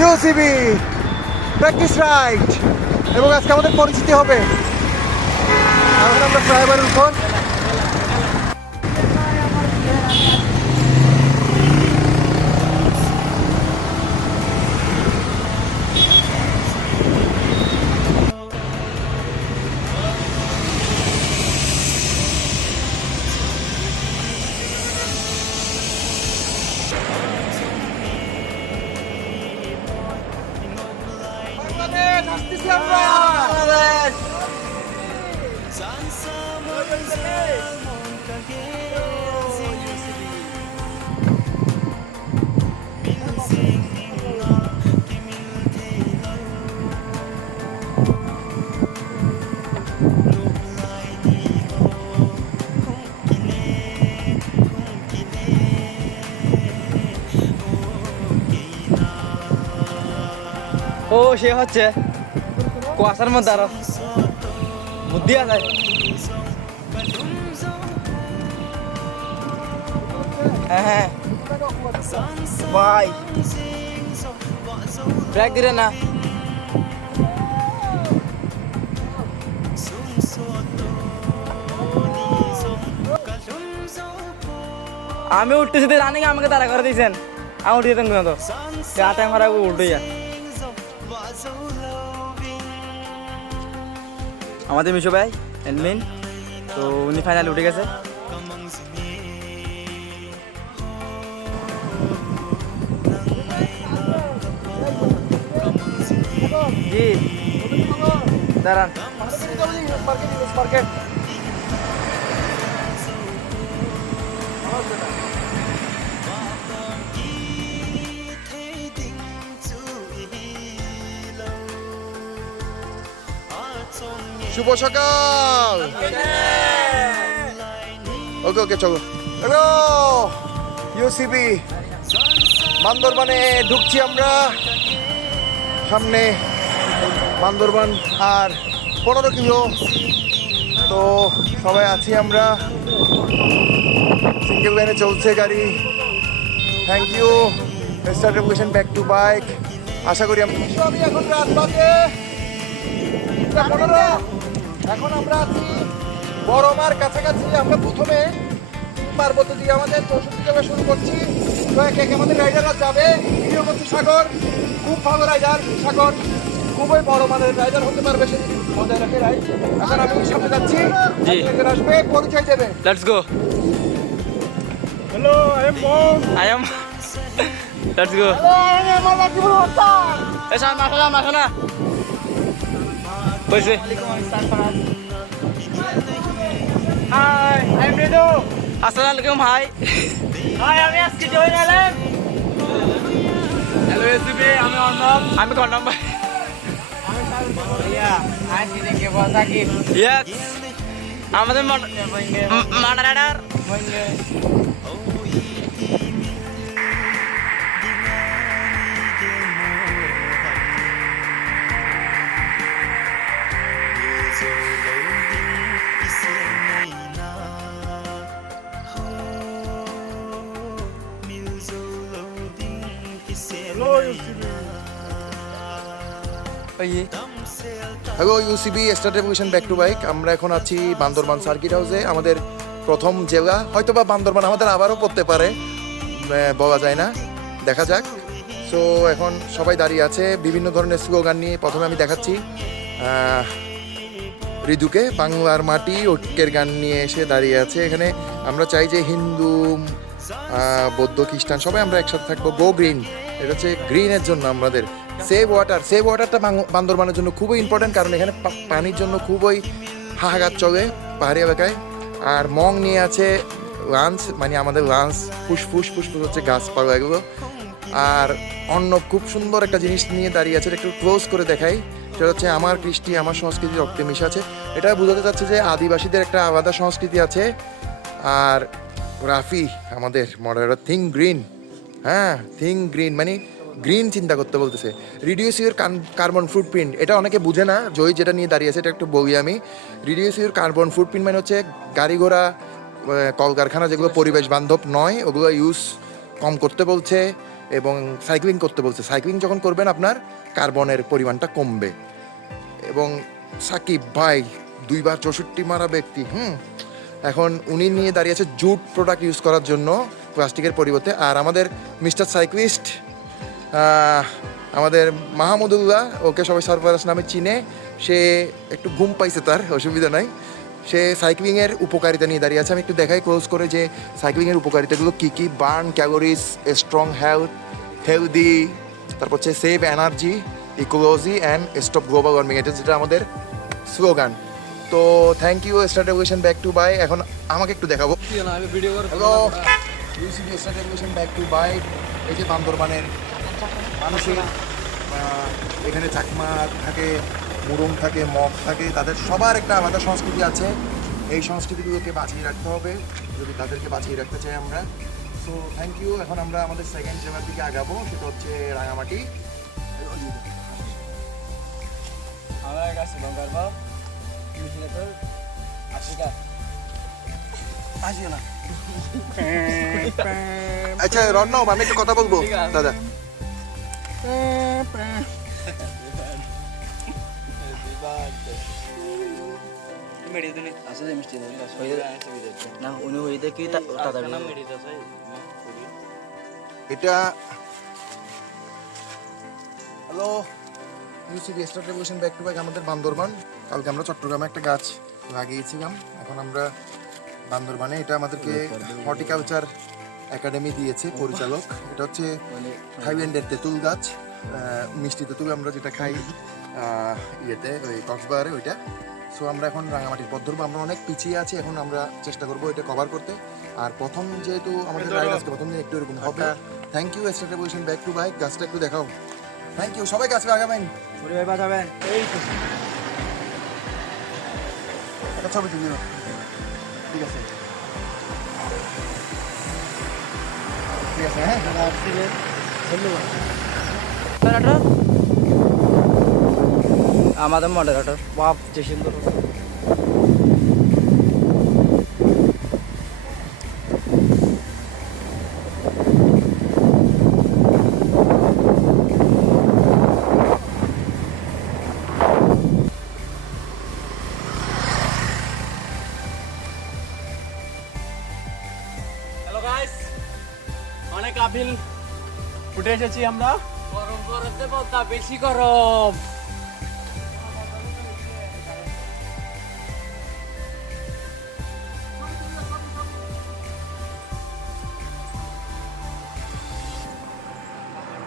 UCB practice right এবং আজকে আমাদের পরিচিতি হবে। এখন আমরা ফ্লাইওভারের উপর। আসতেছি আমরা। বাংলাদেশ। ও সে হচ্ছে। কুয়াশার মধ্যে আরও বুদ্ধি আছে হ্যাঁ হ্যাঁ না। আমি উঠতেছি জানি আমাকে তারা করে দিয়েছেন। আমি উঠে যেতাম তো টাইম হারা উল্টে যা। আমাদের মিশো ভাই অ্যাডমিন তো উনি ফাইনাল উঠে গেছে। দাঁড়ান। মার্কেট। শুভ সকাল। ওকে ওকে, চলো। হ্যালো ইউসিবি বান্দরবানে ঢুকছি আমরা। সামনে বান্দরবান আর পনেরো কিলো। তো সবাই আছি আমরা। সিঙ্গেল ভ্যানে চলছে গাড়ি। Thank you star revolution back to bike আশা করি আমি এখন রাত এখন আমরা আছি বড়মার কাছাকাছি। আমরা প্রথমে পার্বত্য দিয়ে আমাদের চৌষট্টি যাওয়া শুরু করছি। তো এক এক আমাদের রাইডাররা যাবে। ভিডিও করছি সাগর। খুব ভালো রাইডার সাগর। খুবই বড় মানের রাইডার হতে পারবে সে মজায় রাখে রাইড এখন আমি ওর সামনে যাচ্ছি আসবে পরিচয় দেবে। Let's go hello I am mom I am let's go এসা মাখলা মাখলা কইছে হাই আই এম রেডো আসসালামু আলাইকুম হাই হাই আমি আজকে জয়েন হলাম হ্যালো এসিবি আমি অর্ণব আমি কর্ণব ভাই yeah hello UCB star revolution back to bike আমরা এখন আছি বান্দরবান সার্কিট হাউসে আমাদের প্রথম জেলা হয়তো বা বান্দরবান আমাদের আবারও পড়তে পারে বলা যায় না। দেখা যাক। সো এখন সবাই দাঁড়িয়ে আছে, বিভিন্ন ধরনের স্লোগান নিয়ে প্রথমে আমি দেখাচ্ছি। ঋতুকে বাংলার মাটি, ঐক্যের গান নিয়ে এসে দাঁড়িয়ে আছে। এখানে আমরা চাই যে হিন্দু বৌদ্ধ, খ্রিস্টান, সবাই আমরা একসাথে থাকব। গো গ্রিন এটা হচ্ছে গ্রিনের জন্য আমাদের। সেভ ওয়াটার সেভ ওয়াটারটা বান্দরবানের জন্য খুবই ইম্পর্টেন্ট কারণ এখানে পানির জন্য খুবই হাহাকার চলে পাহাড়ি এলাকায়। আর মং নিয়ে আছে লাঞ্চ মানে আমাদের লাঞ্চ ফুসফুস ফুসফুস হচ্ছে গাছপালা এগুলো। আর অন্য খুব সুন্দর একটা জিনিস নিয়ে দাঁড়িয়ে আছে একটু ক্লোজ করে দেখাই। সেটা হচ্ছে আমার কৃষ্টি, আমার সংস্কৃতি রক্তে মিশে আছে। এটা বোঝাতে চাচ্ছে যে আদিবাসীদের একটা আলাদা সংস্কৃতি আছে। আর রাফি, আমাদের মডারেটর থিং গ্রিন হ্যাঁ থিং গ্রিন মানে গ্রিন চিন্তা করতে বলতেছে। রিডিউস ইউর কার্বন ফুটপ্রিন্ট এটা অনেকে বুঝে না, জয় যেটা নিয়ে দাঁড়িয়ে আছে, এটা একটু বলি আমি। রিডিউস ইউর কার্বন ফুটপ্রিন্ট মানে হচ্ছে গাড়ি ঘোড়া কলকারখানা যেগুলো পরিবেশ বান্ধব নয়, ওগুলো ইউজ কম করতে বলছে এবং সাইক্লিং করতে বলছে। সাইক্লিং যখন করবেন আপনার কার্বনের পরিমাণটা কমবে। এবং সাকিব, ভাই, দুইবার চৌষট্টি মারা ব্যক্তি, হুম। এখন উনি নিয়ে দাঁড়িয়েছে জুট প্রোডাক্ট ইউজ করার জন্য। প্লাস্টিকের পরিবর্তে। আর আমাদের মিস্টার সাইক্লিস্ট আমাদের মাহমুদুল্লাহ ওকে সবাই সরফরাজ নামে চিনে। সে একটু ঘুম পাইছে তার অসুবিধা নাই। সে সাইক্লিংয়ের উপকারিতা নিয়ে দাঁড়িয়ে আছে। আমি একটু দেখাই ক্লোজ করে যে সাইক্লিংয়ের উপকারিতাগুলো কী কী। Burn calories strong health healthy তারপর হচ্ছে save energy ecology and stop global warming এটা যেটা আমাদের স্লোগান তো thank you start back to bike এখন আমাকে একটু দেখাবো। Hello UCB start evolution back to bike এই যে বান্দরবানের মানুষের এখানে চাকমা থাকে মুরুং থাকে মগ থাকে তাদের সবার একটা আলাদা সংস্কৃতি আছে। এই সংস্কৃতিগুলোকে বাঁচিয়ে রাখতে হবে যদি তাদেরকে বাঁচিয়ে রাখতে চাই আমরা। সো থ্যাংক ইউ এখন আমরা আমাদের সেকেন্ড জেলার দিকে আগাবো সেটা হচ্ছে রাঙামাটি। আমার কাছে গঙ্গার আফ্রিকা। আসিও না। আচ্ছা রন্নব আমি একটু কথা বলব? দাদা আসলে মিষ্টি না উনি হইতে কি তাড়াতাড়ি এটা hello UCB start revolution back to back আমাদের বান্দরবান। কালকে আমরা চট্টগ্রামে একটা গাছ লাগিয়েছিলাম। এখন আমরা বান্দরবানে। এটা আমাদেরকে হর্টিকালচার একাডেমি দিয়েছে পরিচালক। এটা হচ্ছে থাইল্যান্ডের তেঁতুল গাছ মিষ্টি তেঁতুল আমরা যেটা খাই ইয়েতে ওই কক্সবাজারে ওইটা। সো আমরা এখন রাঙামাটির পথ ধরবো। আমরা অনেক পিছিয়ে আছি এখন আমরা চেষ্টা করব এটা কভার করতে। আর প্রথম যেহেতু আমাদের রাইড আজকে প্রথম দিন একটু এরকম হবে। Thank you start revolution back to bike গাছটা একটু দেখাও। থ্যাংক ইউ সবাই গাছ লাগাবেন। বাজাবেন এই ছবি তুলি হ্যাঁ? আমাদের মডারেটর বাপ যে অনেক আপিল উঠে এসেছি আমরা। গরম করতে বলতা বেশি গরম।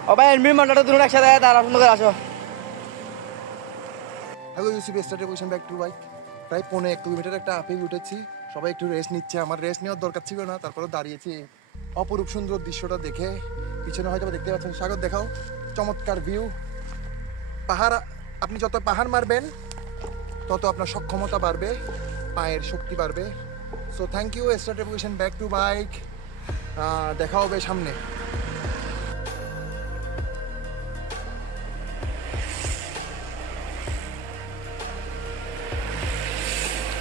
ও ভাই দুটো একসাথে তারা সুন্দর করে আসো। Hello UCB start revolution back to bike প্রায় পনেরো এক কিলোমিটার একটা আপেল উঠেছি। সবাই একটু রেস্ট নিচ্ছে। আমার রেস্ট নেওয়ার দরকার ছিল না তারপরে দাঁড়িয়েছি। অপরূপ সুন্দর দৃশ্যটা দেখে পিছনে হয়তো বা দেখতে পাচ্ছেন। স্বাগত দেখাও। চমৎকার ভিউ পাহাড় আপনি যত পাহাড় মারবেন তত আপনার সক্ষমতা বাড়বে পায়ের শক্তি বাড়বে। So thank you start revolution back to bike দেখা হবে সামনে।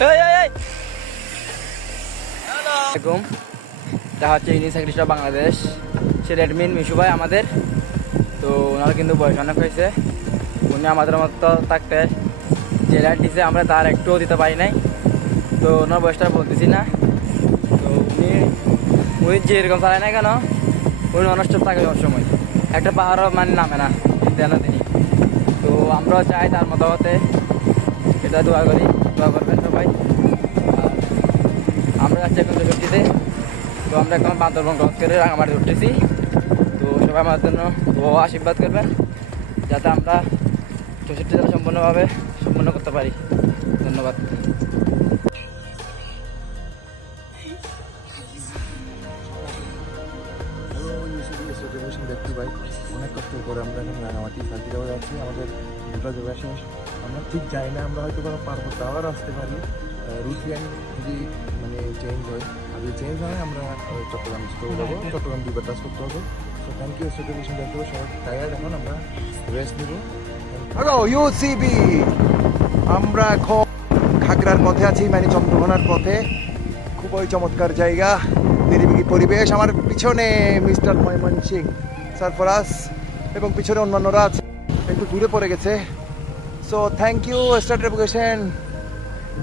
এই এই এই! আসসালামাইকুম এটা হচ্ছে ইউনিসাইক্লিস্ট অফ বাংলাদেশ। সে রেডমিন মিশু ভাই আমাদের। তো ওনার কিন্তু বয়স অনেক হয়েছে। উনি আমাদের মতো থাকতে যে রাইড দিছে আমরা তার একটুও দিতে পারি নাই। তো ওনার বয়সটা বলতেছি না। তো উনি উনি যেরকম চালায় না কেন, উনি ননস্টপ থাকে সবসময় একটা পাহাড়ও মানে নামে না, দেন তিনি। তো আমরাও চাই তার মতো হতে এটা দোয়া করি। দোয়া করবেন সবাই। আমরা যাচ্ছি এখন চৌষট্টিতে তো আমরা এখন বান্দরবন ক্রস করে রাঙামাটি উঠতেছি। তো সবাই আমার জন্য দোয়া আশীর্বাদ করবেন, যাতে আমরা চৌষট্টি জেলা সম্পূর্ণভাবে সম্পূর্ণ করতে পারি। ধন্যবাদ। টু বাইক অনেক কষ্ট করে আমরা এখন রাঙামাটি যাওয়া যাচ্ছি। আমাদের দুটো শেষ। আমরা ঠিক যাই না আমরা হয়তো কোনো পারব আবার আসতে পারি। রুট লাইন যদি মানে চেঞ্জ হয় যদি চেঞ্জ হয় আমরা চট্টগ্রাম চলে যাব চট্টগ্রাম দুইবার টাচ করতে হবে। So thank you back to সবাই টায়ার্ড এখন আমরা রেস্ট নিব। হ্যালো ইউসিবি আমরা এখন খাগড়ার পথে আছি মানে চন্দ্রকোনার পথে। খুবই চমৎকার জায়গা নিরিবিলি পরিবেশ। আমার পিছনে মিস্টার ময়মন সিং সারফরাজ এবং পিছনে অন্যান্যরা আছে একটু দূরে পড়ে গেছে। So thank you start revolution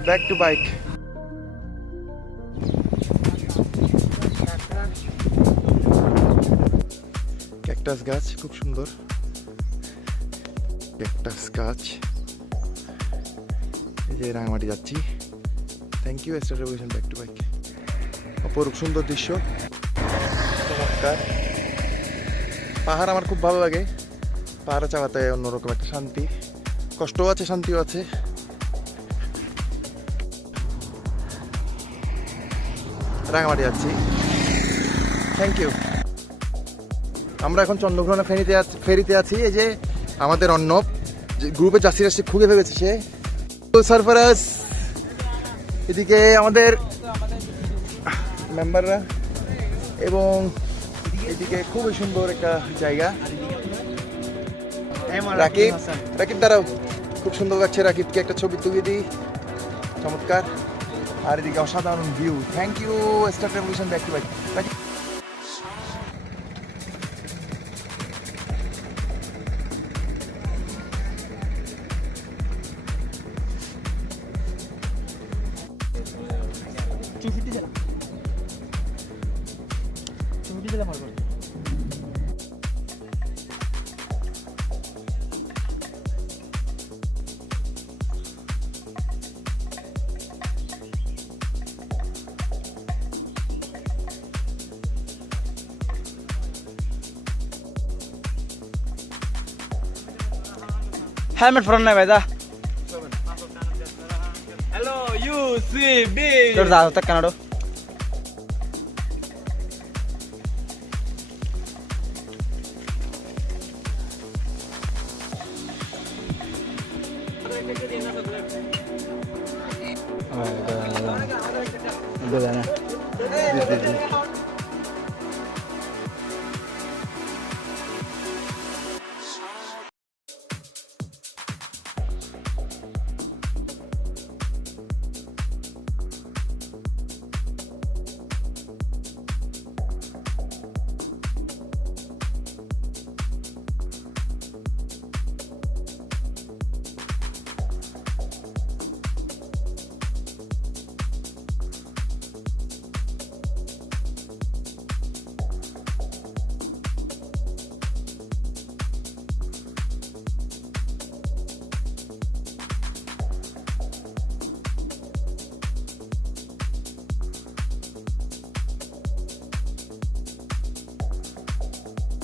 back to bike cactus গাছ, খুব সুন্দর। ক্যাকটাস গাছ। এই যে রাঙামাটি যাচ্ছি। Thank you star revolution back to bike অপরূপ সুন্দর দৃশ্য। চমৎকার। পাহাড় আমার খুব ভালো লাগে। পাহাড়ে চালাতে অন্যরকম একটা শান্তি। কষ্টও আছে, শান্তিও আছে। রাঙামাটি যাচ্ছি। থ্যাংক ইউ আমরা এখন চন্দ্রগ্রহণে ফেরিতে ফেরিতে আছি। এই যে আমাদের অন্নব যে গ্রুপে যাচ্ছি যাচ্ছি খুঁজে ফেলেছে সে। সারফারাজ এদিকে আমাদের মেম্বাররা এবং এদিকে খুবই সুন্দর একটা জায়গা। রাকিব রাকিব দাঁড়াও। খুব সুন্দর লাগছে রাকিবকে একটা ছবি তুলে দিই। চমৎকার। আর এদিকে অসাধারণ view thank you star revolution back to bike Rakib helmet ফরন নাই ভাই দা হ্যালো ইউ সি বি তোর যা হতে কানাডো